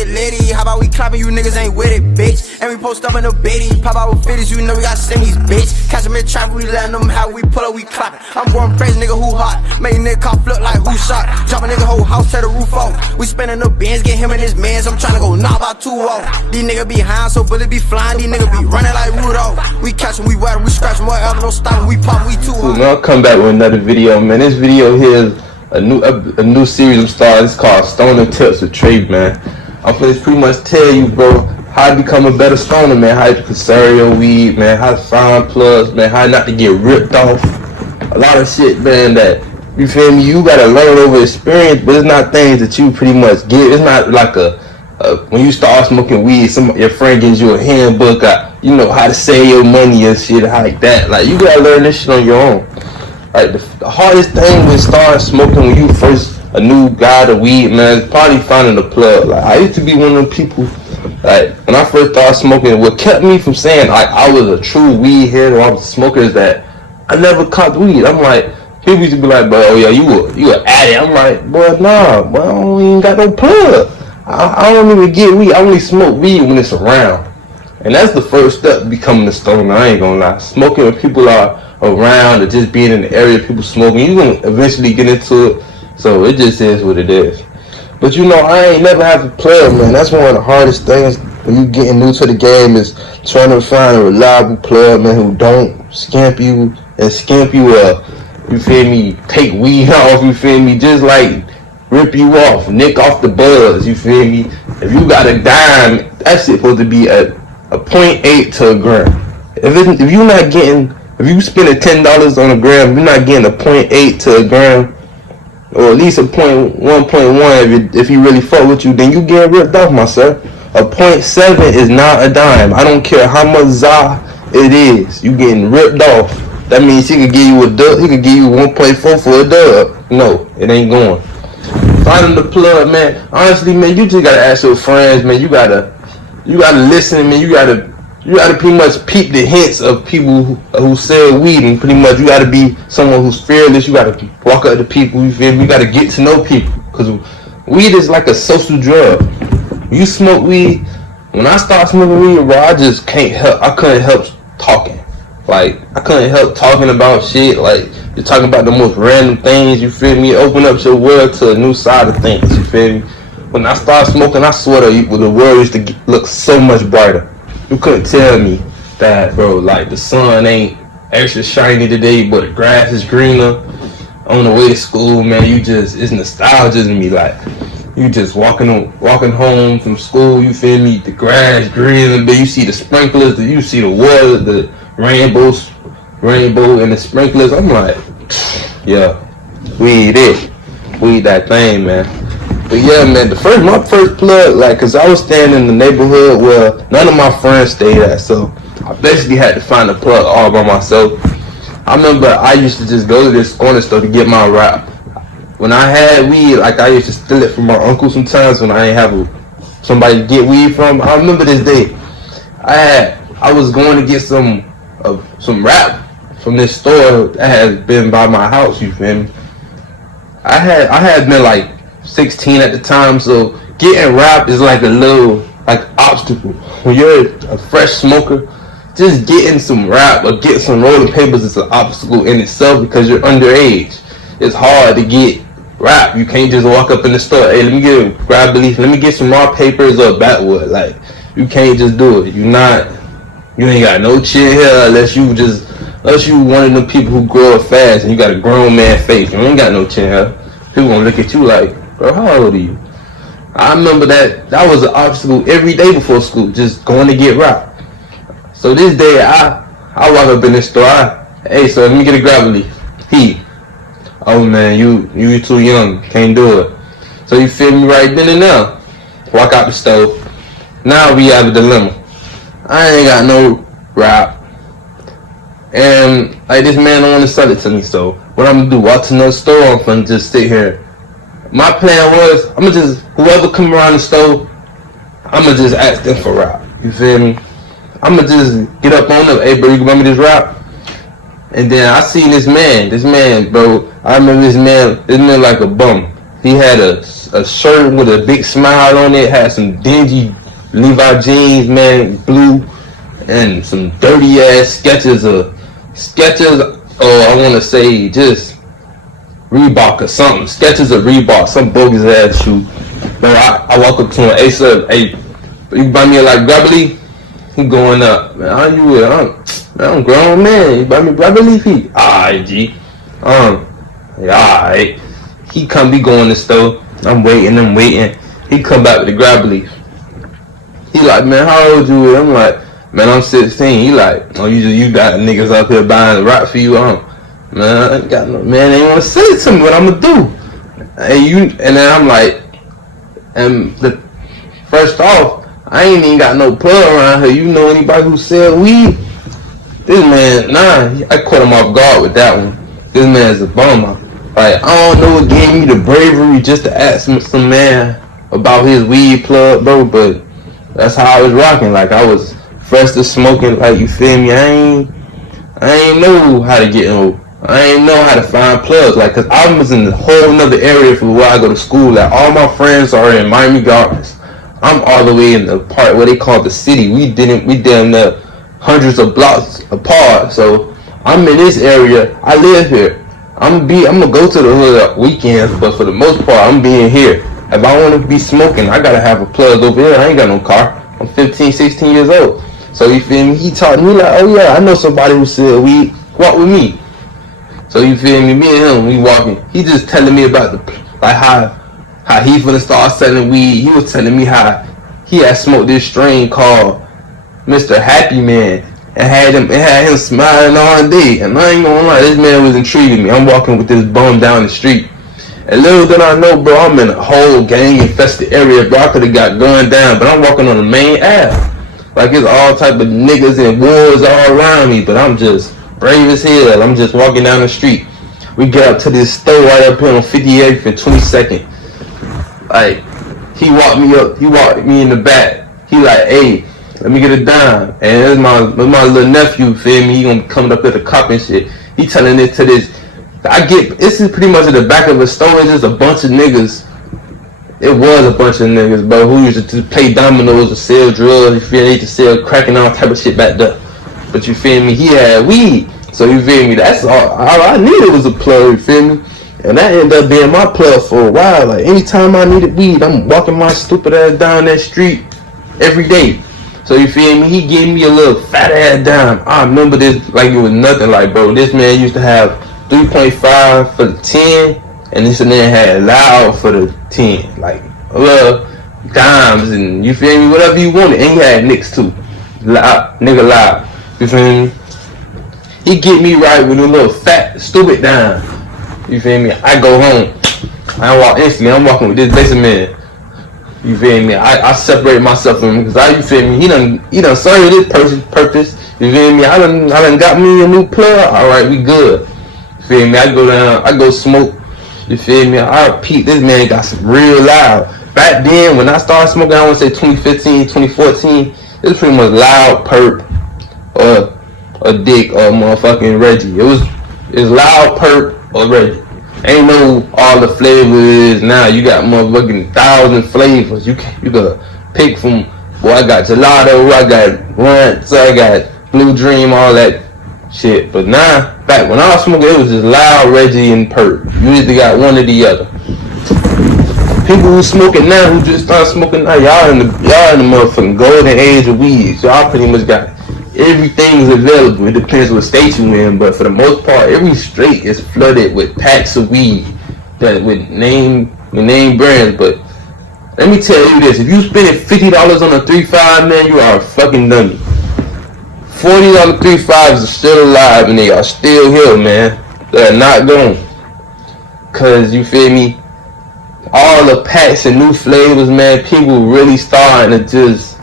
get litty. How about we clapping, you niggas ain't with it, bitch. And we post up in the bitty, pop out with fitties, you know we got stingies, bitch. Catch them in trap, we letting them how we pull up, we clapping. I'm going crazy, nigga, who hot? Make a nigga cop flip like who shot? Drop a nigga whole house, tear the roof off. We spinning the bins, get him and his mans. I'm tryna go knock about 2 off. These niggas behind, so bullet be flying. These niggas be running like Rudolph. We catch them, we wet them, we scratch them, whatever, no stopping. We pop, we too hot. I'll come back with another video, man. This video here is a new series I'm starting. It's called Stoner Tips with Trey, man. I'm gonna pretty much tell you, bro, how to become a better stoner, man. How to conserve your weed, man. How to find plugs, man. How not to get ripped off. A lot of shit, man, that, you feel me, you gotta learn over experience, but it's not things that you pretty much get. It's not like when you start smoking weed, your friend gives you a handbook, you know, how to save your money and shit like that. Like, you gotta learn this shit on your own. Like, the hardest thing when start smoking when you first a new guy to weed, man, is probably finding a plug. Like, I used to be one of them people, like, when I first started smoking, what kept me from saying, like, I was a true weed head or I was a smoker is that I never caught weed. I'm like, people used to be like, bro, oh yeah, you an addict. I'm like, boy, nah, boy, I don't even got no plug. I don't even get weed. I only smoke weed when it's around. And that's the first step to becoming a stoner, I ain't gonna lie. Smoking when people are around or just being in the area people smoking, you gonna eventually get into it. So it just is what it is. But you know, I ain't never have a plug, man. That's one of the hardest things when you getting new to the game is trying to find a reliable plug, man, who don't skimp you and skimp you up. You feel me? Take weed off, you feel me? Just like rip you off, nick off the buzz, you feel me? If you got a dime, that shit supposed to be a 0.8 to a gram. If you're not getting, if you spending $10 on a gram, you're not getting a 0.8 to a gram, or at least a 1.1 if you really fuck with you, then you get ripped off, my sir. A 0.7 is not a dime. I don't care how much za it is. You getting ripped off. That means he could give you a dub. He could give you 1.4 for a dub. No, it ain't going. Finding the plug, man. Honestly, man, you just gotta ask your friends, man. You gotta listen, man. You gotta pretty much peep the hints of people who sell weed, and pretty much you gotta be someone who's fearless. You gotta walk up to people. You feel me? You gotta get to know people, because weed is like a social drug. You smoke weed. When I start smoking weed, bro, I just can't help. I couldn't help talking. Like, I couldn't help talking about shit. Like, you're talking about the most random things. You feel me? Open up your world to a new side of things. You feel me? When I started smoking, I swear to you, the world used to look so much brighter. You couldn't tell me that, bro. Like, the sun ain't extra shiny today, but the grass is greener. On the way to school, man, it's nostalgia to me. Like, you just walking home from school, you feel me? The grass green, but you see the sprinklers, you see the water, the rainbow and the sprinklers. I'm like, yeah, weed that thing, man. But yeah, man, my first plug, like, cause I was staying in the neighborhood where none of my friends stayed at, so I basically had to find a plug all by myself. I remember I used to just go to this corner store to get my wrap. When I had weed, like, I used to steal it from my uncle sometimes when I ain't have somebody to get weed from. I remember this day, I was going to get some wrap from this store that has been by my house, you feel me? I had been like 16 at the time, so getting wrap is like a little obstacle. When you're a fresh smoker, just getting some wrap or getting some rolling papers is an obstacle in itself because you're underage. It's hard to get wrap. You can't just walk up in the store, hey, let me get a grab leaf, let me get some raw papers or backwood. Like, you can't just do it. You ain't got no chin here unless you one of them people who grow up fast and you got a grown man face. You ain't got no chin here. People gonna look at you like, bro, how old are you? I remember that was an obstacle every day before school, just going to get wrap. So this day, I walk up in the store, hey, so let me get a grab leaf. Oh man, you too young, can't do it. So you feel me, right then and there. Walk out the store. Now we have a dilemma. I ain't got no wrap, and like, this man don't want to sell it to me. So what I'm gonna do? Walk to another store. I'm gonna just sit here. My plan was, whoever come around the store, I'm gonna just ask them for wrap. You feel me? I'm gonna just get up on them. Hey, bro, you remember this wrap? And then I seen this man, bro. I remember this man like a bum. He had a shirt with a big smile on it, had some dingy Levi jeans, man, blue, and some dirty ass Skechers, or I want to say just Reebok or something. Skechers or Reebok, some bogus ass shoe. Man, I walk up to him, hey sir, hey, you buy me a like Grabbly? He going up, man. How you with? I'm grown man. You buy me Grabbly feet? Alright, G. Alright. He come, be going to the store. I'm waiting. He come back with the Grabbly. He like, man, how old you with? I'm like, man, I'm 16. He like, oh, you got niggas up here buying the rock for you, man, I ain't got no, man, they want to say it to me what I'm gonna do. And then I'm like, first off, I ain't even got no plug around here. You know anybody who sell weed? This man, I caught him off guard with that one. This man's a bummer. Like, I don't know what gave me the bravery just to ask some man about his weed plug, bro, but that's how I was rocking. Like, I was fresh to smoking, like, you feel me? I ain't know how to get no, I ain't know how to find plugs, like, cause I was in a whole nother area from where I go to school. Like, all my friends are in Miami Gardens. I'm all the way in the part where they call the city. We damn near hundreds of blocks apart. So I'm in this area. I live here. I'm gonna go to the hood weekends, but for the most part, I'm being here. If I want to be smoking, I gotta have a plug over here. I ain't got no car. I'm 15, 16 years old. So you feel me? He taught me like, oh yeah, I know somebody who sell weed. Walk with me. So you feel me? Me and him, we walking. He just telling me about how he finna start selling weed. He was telling me how he had smoked this strain called Mr. Happy Man, and had him smiling all day. And I ain't gonna lie, this man was intriguing me. I'm walking with this bum down the street, and little did I know, bro, I'm in a whole gang infested area, bro. I could have got gunned down, but I'm walking on the main ave. Like, it's all type of niggas and wars all around me, but I'm just brave as hell. I'm just walking down the street. We get up to this store right up here on 58th and 22nd. Like, he walked me in the back. He like, hey, let me get a dime. And it's my little nephew, feel me? He gonna be coming up here to cop and shit. He telling it to this. This is pretty much at the back of a store. It's just a bunch of niggas. It was a bunch of niggas, but who used to play dominoes or sell drugs. You feel me? They used to sell crack and all type of shit back there. But you feel me? He had weed. So you feel me? That's all I needed was a plug, you feel me? And that ended up being my plug for a while. Like, anytime I needed weed, I'm walking my stupid ass down that street every day. So you feel me? He gave me a little fat ass dime. I remember this like it was nothing. Like, bro, this man used to have 3.5 for the 10, and this man had loud for the 10. Like, dimes and you feel me? Whatever you wanted. And he had nicks too. Nigga loud. You feel me? He get me right with a little fat, stupid dime. You feel me? I go home. I walk instantly. I'm walking with this basic man. You feel me? I separate myself from him because you feel me? He done served his purpose. You feel me? I done got me a new plug. Alright, we good. You feel me? I go down, I go smoke. You feel me? I repeat, this man got some real loud. Back then, when I started smoking, I want to say 2015, 2014, it was pretty much loud perp or a dick or motherfucking Reggie. It's loud perp or Reggie. Ain't no all the flavors now. You got motherfucking 1,000 flavors. You gotta pick from. Boy, I got gelato, I got runts, I got Blue Dream, all that shit. But now, back when I was smoking, it was just loud Reggie and perp. You either got one or the other. People who smoking now, who just started smoking now, y'all in the motherfucking golden age of weed. So y'all pretty much got everything's available. It depends what state you in, but for the most part, every state is flooded with packs of weed that with name brands. But let me tell you this: if you spending $50 on a 3.5, man, you are a fucking dummy. $40 3.5s are still alive and they are still here, man. They're not gone. Cause you feel me? All the packs and new flavors, man. People really starting to just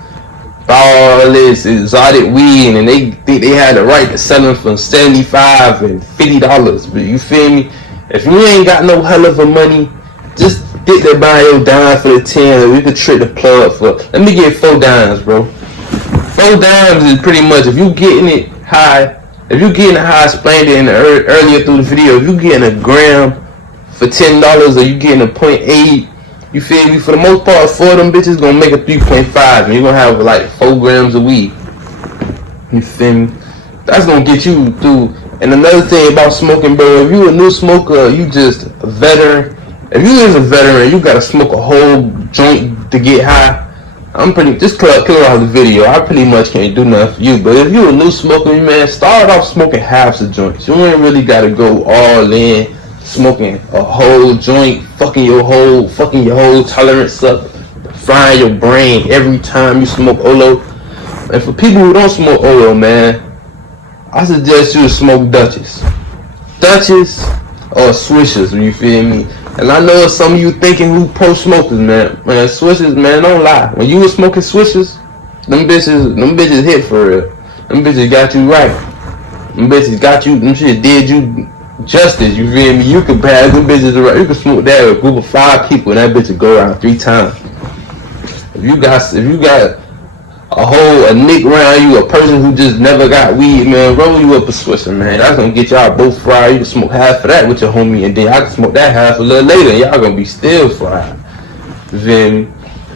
all this exotic weed, and they think they had the right to sell them for $75 and $50. But you feel me? If you ain't got no hell of a money, just get that buy your dime for the 10, and we could trick the plug for. Let me get 4 dimes, bro. 4 dimes is pretty much if you getting it high. If you getting it high, I explained it earlier through the video. If you getting a gram for $10, or you getting a 0.8. You feel me? For the most part, 4 of them bitches gonna make a 3.5, and you're gonna have like 4 grams of weed. You feel me? That's gonna get you through. And another thing about smoking, bro, if you a new smoker, you just a veteran. If you is a veteran, you gotta smoke a whole joint to get high. I'm pretty, just clear off the video. I pretty much can't do nothing for you. But if you a new smoker, man, start off smoking halves of joints. You ain't really gotta go all in, smoking a whole joint, fucking your whole tolerance up, frying your brain every time you smoke Olo. And for people who don't smoke Olo, man, I suggest you to smoke Dutches or Swishers, you feel me? And I know some of you thinking who pro smokers, man, Swishers, man, don't lie. When you was smoking Swishers, them bitches hit for real. Them bitches got you right. Them bitches got you, them shit did you justice, you feel me? You could pass them bitches around, you could smoke that with a group of 5 people and that bitch would go around 3 times. If you got a nick around you, a person who just never got weed, man, roll you up a Swisher, man. That's gonna get y'all both fried. You can smoke half of that with your homie, and then I can smoke that half a little later, and y'all gonna be still fried. You feel me?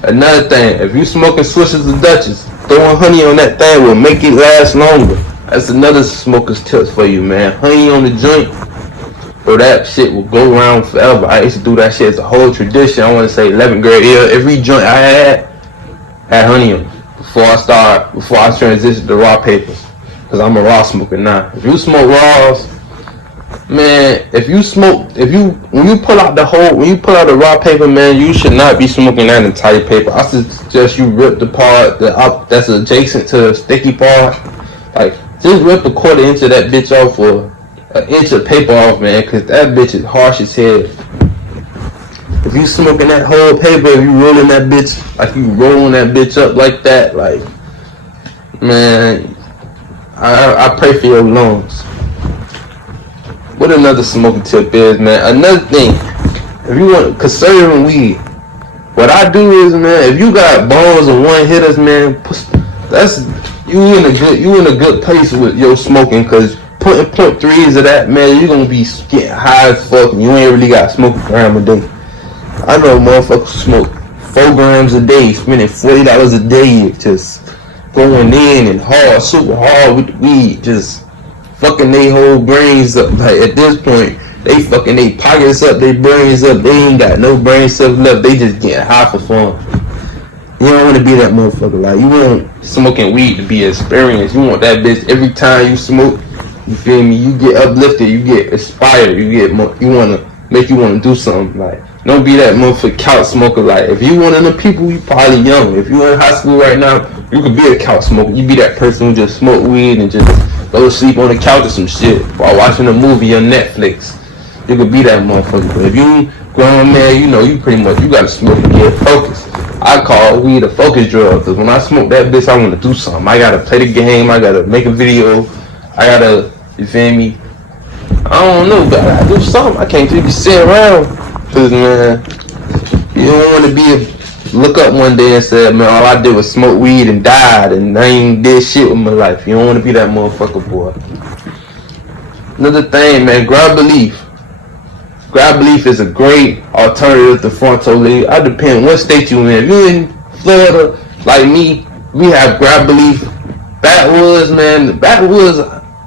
Another thing, if you smoking Swishers or Dutches, throwing honey on that thing will make it last longer. That's another smoker's tips for you, man. Honey on the joint, bro, that shit will go around forever. I used to do that shit as a whole tradition. I want to say 11th grade year. Every joint I had honey on it. Before I transitioned to raw papers, cause I'm a raw smoker now. If you smoke raws, man, when you pull out the raw paper, man, you should not be smoking that entire paper. I suggest you rip the part that's adjacent to the sticky part. Like, just rip a quarter inch of that bitch off, or an inch of paper off, man, cause that bitch is harsh as hell. If you smoking that whole paper, if you rolling that bitch, like you rolling that bitch up like that, like, man, I pray for your lungs. What another smoking tip is, man, another thing, if you want conserving weed, what I do is, man, if you got bones and one hitters, man, you in a good place with your smoking, cause putting 0.3s of that, man, you gonna be getting high as fuck, and you ain't really got to smoke a gram a day. I know motherfuckers smoke 4 grams a day, spending $40 a day, just going in and hard, super hard with the weed, just fucking they whole brains up. Like, at this point, they fucking they pockets up, they brains up, they ain't got no brain cells left, they just getting high for fun. You don't want to be that motherfucker. Like, you want smoking weed to be experienced. You want that bitch every time you smoke, you feel me, you get uplifted, you get inspired, you want to do something. Like, don't be that motherfucking couch smoker. Like, if you one of the people, you probably young. If you in high school right now, you could be a couch smoker. You be that person who just smoke weed and just go to sleep on the couch or some shit while watching a movie on Netflix. You could be that motherfucker. But if you grown man, you know, you gotta smoke to get focused. I call weed a focus drug, because when I smoke that bitch, I want to do something. I gotta play the game, I gotta make a video, I gotta, you feel me? I don't know, but I gotta do something. I can't just be sitting around. Cause, man, you don't want to look up one day and say, man, all I did was smoke weed and died, and I ain't did shit with my life. You don't want to be that motherfucker, boy. Another thing, man, grab belief. Grab belief is a great alternative to frontal leaf. I depend what state you in. If you in Florida, like me, we have grab belief. Backwoods, man, backwoods,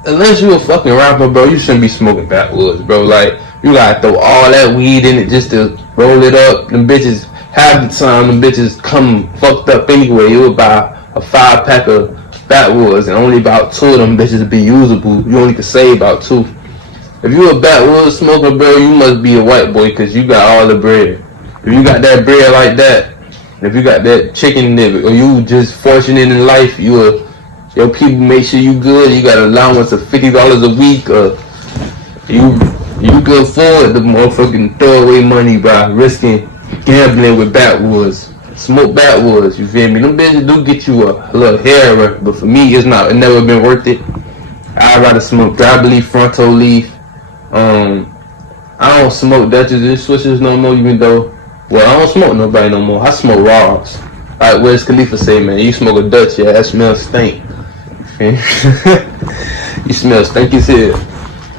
unless you a fucking rapper, bro, you shouldn't be smoking backwoods, bro. Like, you gotta throw all that weed in it just to roll it up. Them bitches, half the time, them bitches come fucked up anyway. You would buy a 5-pack of backwoods, and only about 2 of them bitches be usable. You only can save about 2. If you a backwoods smoker, bro, you must be a white boy, because you got all the bread. If you got that bread like that, if you got that chicken nigga, or you just fortunate in life, your people make sure you good, you got an allowance of $50 a week, you can afford the motherfucking throwaway money by risking gambling with backwoods. Smoke backwoods, you feel me? Them bitches do get you a little hair wreck, but for me, it never been worth it. I'd rather smoke dry leaf, frontal leaf. I don't smoke Dutches and Swishers no more, even though, well, I don't smoke nobody no more. I smoke raws. Like Wiz Khalifa say, man, you smoke a Dutch, yeah, that smells stink. You smell stink as hell.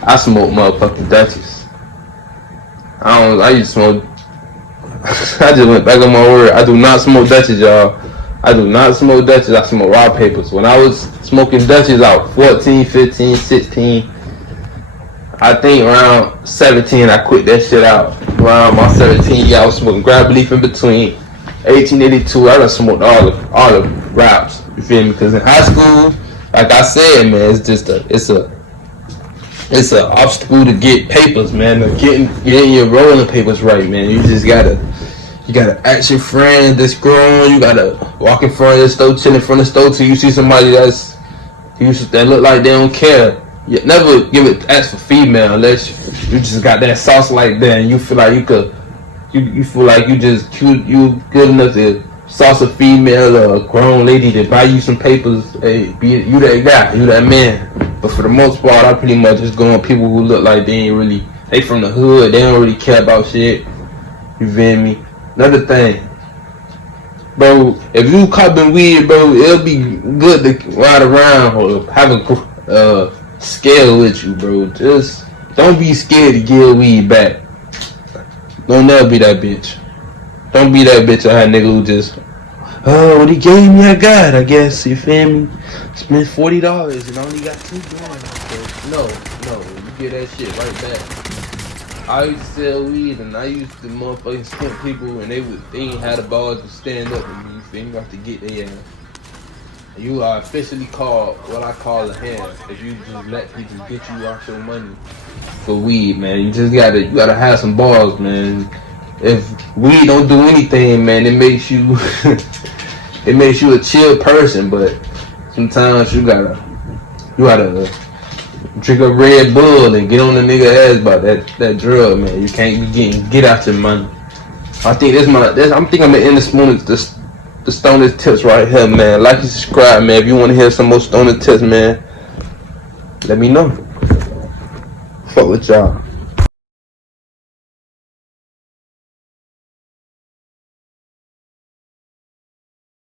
I smoke motherfucking Dutches. I used to smoke. I just went back on my word. I do not smoke Dutches, y'all. I do not smoke Dutches. I smoke raw papers. When I was smoking Dutches out 14, 15, 16, I think around 17 I quit that shit out. Around my 17 year I was smoking grab leaf in between. 1882 I done smoked all the raps. You feel me? Because in high school, like I said, man, it's a obstacle to get papers, man. Getting your rolling papers right, man. You gotta ask your friend that's grown. You gotta walk in front of the store, chill in front of the store till you see somebody that look like they don't care. You never ask for female unless you just got that sauce like that and you feel like you feel like you good enough to sauce a female or a grown lady to buy you some papers. Hey, you that guy, you that man. But for the most part, I pretty much just go on people who look like they from the hood. They don't really care about shit. You feel me? Another thing, bro, if you copping weed, bro, it'll be good to ride around or have a scale with you, bro. Just don't be scared to give weed back. Don't never be that bitch. Don't be that bitch or that nigga who just, oh, what he gave me, I got, I guess. You feel me? Spent $40 and only got $2 grand. No, you get that shit right back. I used to sell weed and I used to motherfucking skimp people and they ain't had the balls to stand up with me. You feel me? You have to get their ass. You are officially called what I call a hand if you just let people get you off your money for weed, man. You gotta have some balls, man. If weed don't do anything, man, it makes you a chill person, but sometimes you gotta drink a Red Bull and get on the nigga ass about that drug, man. You can't get out your money. I think I'm gonna end the stoner tips right here, man. Like and subscribe, man. If you want to hear some more stoner tips, man, let me know. Fuck with y'all.